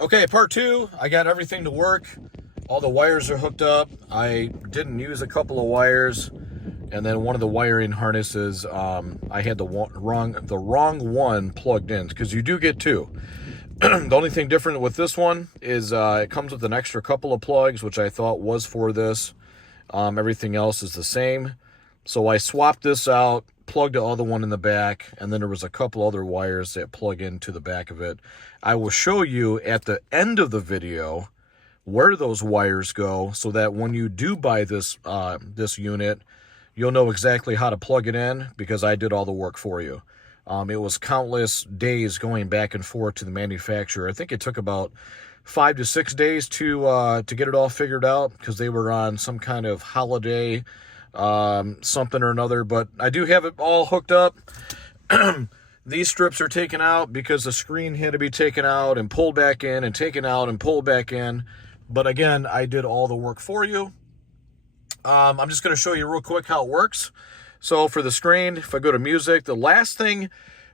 Okay, part two. I got everything to work. All the wires are hooked up. I didn't use a couple of wires, and then one of the wiring harnesses, I had the wrong one plugged in, because you do get two. The only thing different with this one is it comes with an extra couple of plugs, which I thought was for this. Everything else is the same. So I swapped this out, plugged the other one in the back, and then there was a couple other wires that plug into the back of it. I will show you at the end of the video where those wires go, so that when you do buy this this unit, you'll know exactly how to plug it in, because I did all the work for you. It was countless days going back and forth to the manufacturer. I think it took about 5 to 6 days to get it all figured out, because they were on some kind of holiday, something or another. But I do have it all hooked up. These strips are taken out because the screen had to be taken out and pulled back in, and taken out and pulled back in. But again, I did all the work for you. I'm just going to show you real quick how it works. So for the screen, if I go to music, the last thing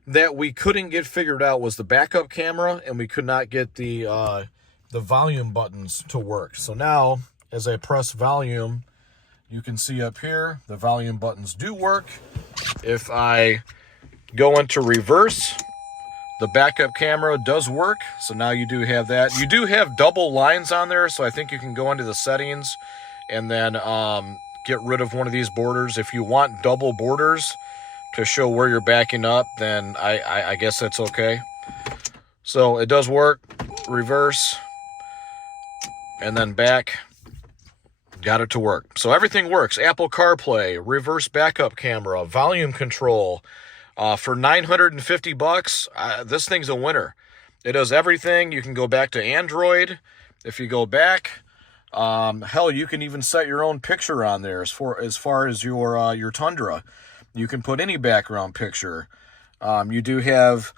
that we couldn't get figured out was the backup camera, and we could not get the volume buttons to work. So now, as I press volume, you can see up here, the volume buttons do work. If I go into reverse, the backup camera does work. So now you do have that. You do have double lines on there, so I think you can go into the settings and then get rid of one of these borders. If you want double borders to show where you're backing up, then I guess that's okay. So it does work. Reverse, and then back. Got it to work. So everything works. Apple CarPlay, reverse backup camera, volume control. For $950, this thing's a winner. It does everything. You can go back to Android. If you go back, hell, you can even set your own picture on there. As far as your Tundra, you can put any background picture. You do have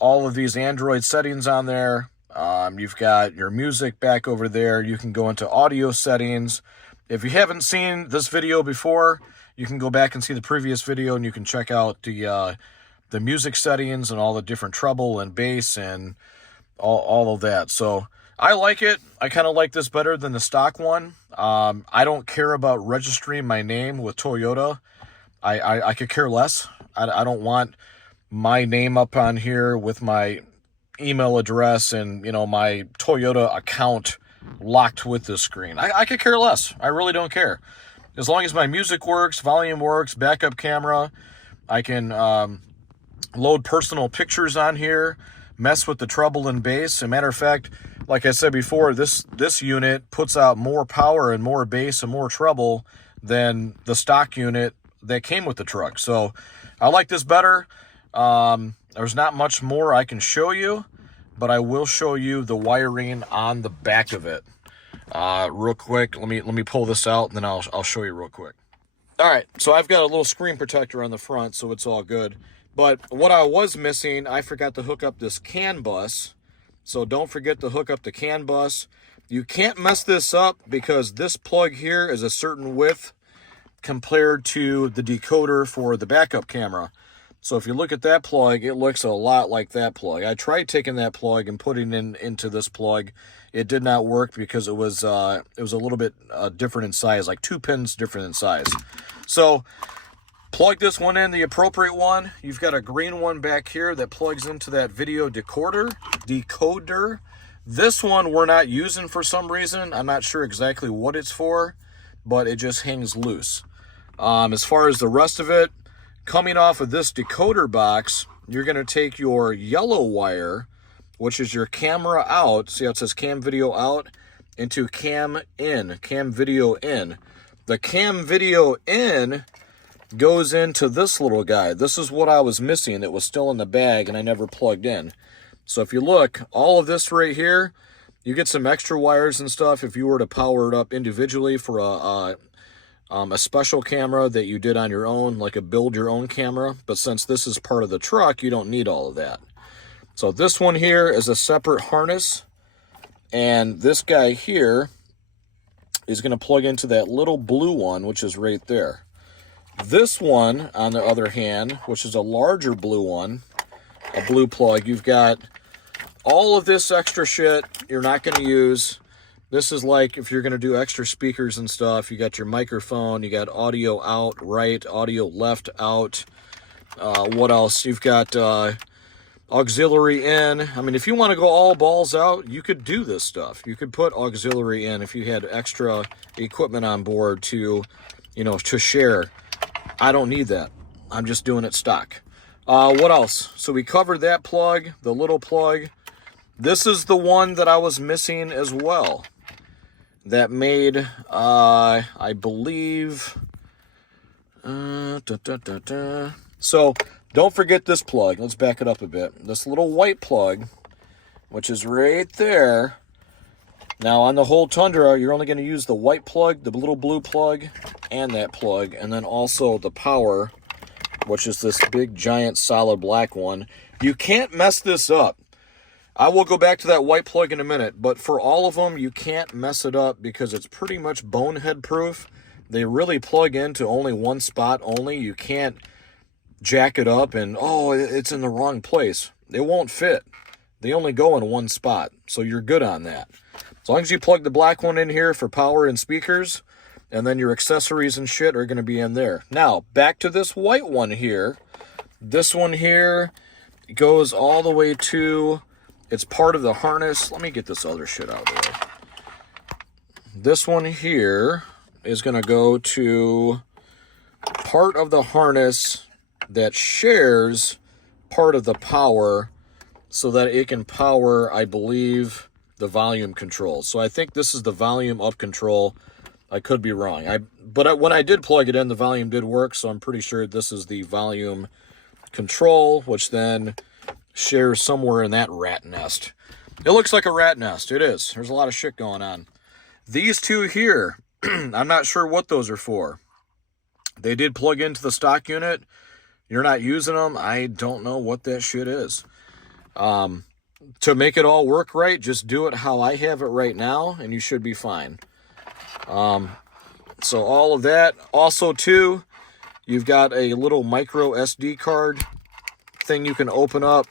all of these Android settings on there. You've got your music back over there. You can go into audio settings. If you haven't seen this video before, you can go back and see the previous video, and you can check out the music settings and all the different treble and bass and all of that. So I like it. I kind of like this better than the stock one. I don't care about registering my name with Toyota. I could care less. I don't want my name up on here with my email address and, you know, my Toyota account locked with this screen. I could care less. I really don't care. As long as my music works, volume works, backup camera, I can load personal pictures on here, mess with the treble and bass. As a matter of fact, like I said before, this unit puts out more power and more bass and more treble than the stock unit that came with the truck. So I like this better. There's not much more I can show you, but I will show you the wiring on the back of it. Real quick, let me pull this out, and then I'll show you real quick. All right, so I've got a little screen protector on the front, so it's all good. But what I was missing, I forgot to hook up this CAN bus. So don't forget to hook up the CAN bus. You can't mess this up because this plug here is a certain width compared to the decoder for the backup camera. So if you look at that plug, it looks a lot like that plug. I tried taking that plug and putting it into this plug. It did not work because it was a little bit different in size, like 2 pins different in size. So plug this one in, the appropriate one. You've got a green one back here that plugs into that video decoder. This one we're not using for some reason. I'm not sure exactly what it's for, but it just hangs loose. As far as the rest of it, coming off of this decoder box, you're going to take your yellow wire, which is your camera out. See how it says cam video out? Into cam in, cam video in. The cam video in goes into this little guy. This is what I was missing. It was still in the bag and I never plugged in. So if you look, all of this right here, you get some extra wires and stuff if you were to power it up individually for a special camera that you did on your own, like a build your own camera. But since this is part of the truck, you don't need all of that. So this one here is a separate harness, and this guy here is going to plug into that little blue one, which is right there. This one, on the other hand, which is a larger blue one, a blue plug, you've got all of this extra shit you're not going to use. This is like if you're going to do extra speakers and stuff. You got your microphone, you got audio out, right, audio left, out. What else? You've got auxiliary in. I mean, if you want to go all balls out, you could do this stuff. You could put auxiliary in if you had extra equipment on board to, you know, to share. I don't need that. I'm just doing it stock. What else? So we covered that plug, the little plug. This is the one that I was missing as well. That made, I believe, So don't forget this plug. Let's back it up a bit. This little white plug, which is right there. Now on the whole Tundra, you're only going to use the white plug, the little blue plug, and that plug, and then also the power, which is this big giant solid black one. You can't mess this up. I will go back to that white plug in a minute, but for all of them, you can't mess it up because it's pretty much bonehead proof. They really plug into only one spot only. You can't jack it up and, oh, it's in the wrong place. It won't fit. They only go in one spot, so you're good on that. As long as you plug the black one in here for power and speakers, and then your accessories and shit are going to be in there. Now, back to this white one here. This one here goes all the way to, it's part of the harness. Let me get this other shit out of the way. This one here is going to go to part of the harness that shares part of the power so that it can power, I believe, the volume control. So I think this is the volume up control. I could be wrong. But when I did plug it in, the volume did work, so I'm pretty sure this is the volume control, which then shares somewhere in that rat nest. It looks like a rat nest. It is. There's a lot of shit going on. These two here, I'm not sure what those are for. They did plug into the stock unit. You're not using them. I don't know what that shit is. To make it all work right, just do it how I have it right now, and you should be fine. So all of that. Also, too, you've got a little micro SD card thing you can open up.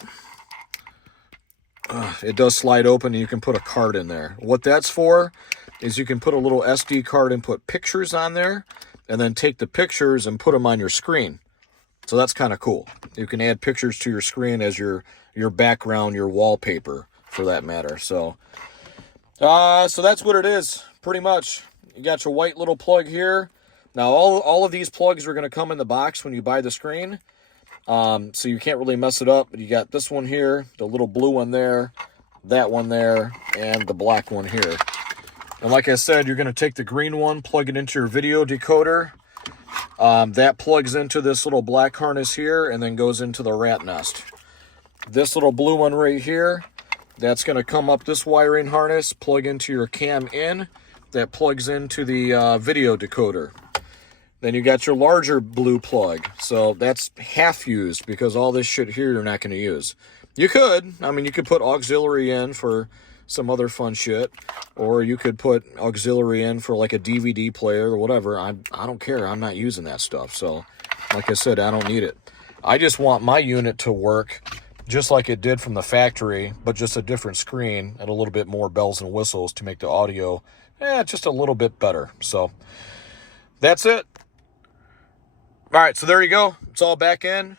It does slide open, and you can put a card in there. What that's for is you can put a little SD card and put pictures on there, and then take the pictures and put them on your screen. So that's kind of cool. You can add pictures to your screen as your background, your wallpaper, for that matter. So that's what it is, pretty much. You got your white little plug here. Now, all of these plugs are going to come in the box when you buy the screen. So you can't really mess it up. But you got this one here, the little blue one there, that one there, and the black one here. And like I said, you're going to take the green one, plug it into your video decoder. That plugs into this little black harness here and then goes into the rat nest. This little blue one right here, that's going to come up this wiring harness, plug into your cam in, that plugs into the video decoder. Then you got your larger blue plug. So that's half used because all this shit here you're not going to use. You could, you could put auxiliary in for some other fun shit, or you could put auxiliary in for like a DVD player or whatever. I don't care. I'm not using that stuff. So like I said, I don't need it. I just want my unit to work just like it did from the factory, but just a different screen and a little bit more bells and whistles to make the audio just a little bit better. So that's it. All right, so there you go. It's all back in.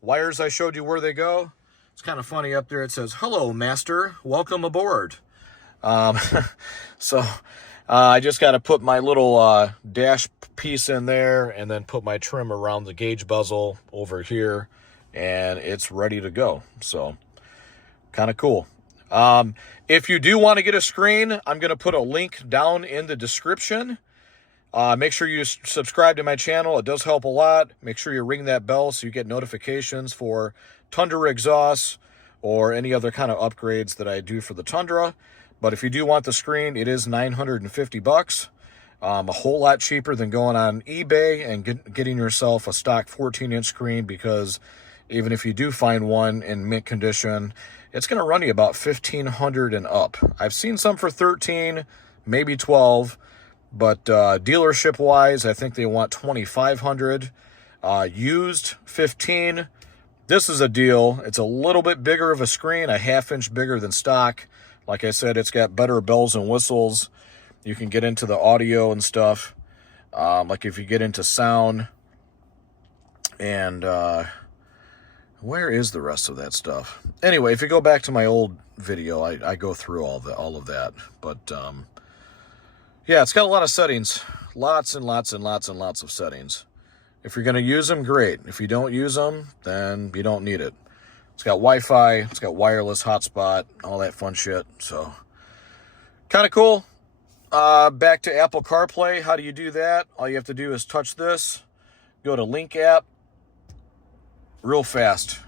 Wires, I showed you where they go. It's kind of funny up there. It says, "Hello, master. Welcome aboard." So I just got to put my little dash piece in there and then put my trim around the gauge bezel over here, and it's ready to go. So kind of cool. If you do want to get a screen, I'm going to put a link down in the description. Make sure you subscribe to my channel. It does help a lot. Make sure you ring that bell so you get notifications for Tundra exhausts or any other kind of upgrades that I do for the Tundra. But if you do want the screen, it is $950. A whole lot cheaper than going on eBay and getting yourself a stock 14-inch screen, because even if you do find one in mint condition, it's going to run you about $1,500 and up. I've seen some for $13, maybe $12. But dealership-wise, I think they want $2,500. Used, $15. This is a deal. It's a little bit bigger of a screen, a 1/2 inch bigger than stock. Like I said, it's got better bells and whistles. You can get into the audio and stuff. Like if you get into sound. And where is the rest of that stuff? Anyway, if you go back to my old video, I go through all of that. But yeah, it's got a lot of settings. Lots and lots and lots and lots of settings. If you're going to use them, great. If you don't use them, then you don't need it. It's got Wi-Fi, it's got wireless hotspot, all that fun shit. So, kind of cool. Back to Apple CarPlay. How do you do that? All you have to do is touch this, go to Link app, real fast.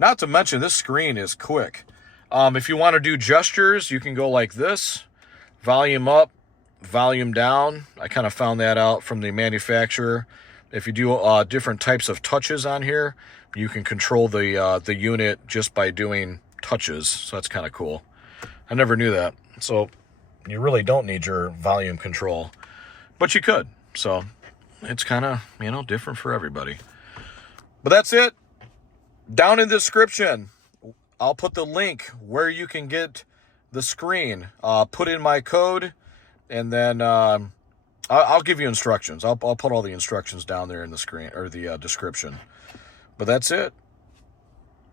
Not to mention, this screen is quick. If you want to do gestures, you can go like this, volume up, volume down. I kind of found that out from the manufacturer. If you do different types of touches on here, you can control the unit just by doing touches. So that's kind of cool. I never knew that. So you really don't need your volume control, but you could. So it's kind of, different for everybody. But that's it. Down in the description, I'll put the link where you can get the screen. Put in my code, and then I'll give you instructions. I'll put all the instructions down there in the screen or the description. But that's it.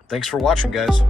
Thanks for watching, guys.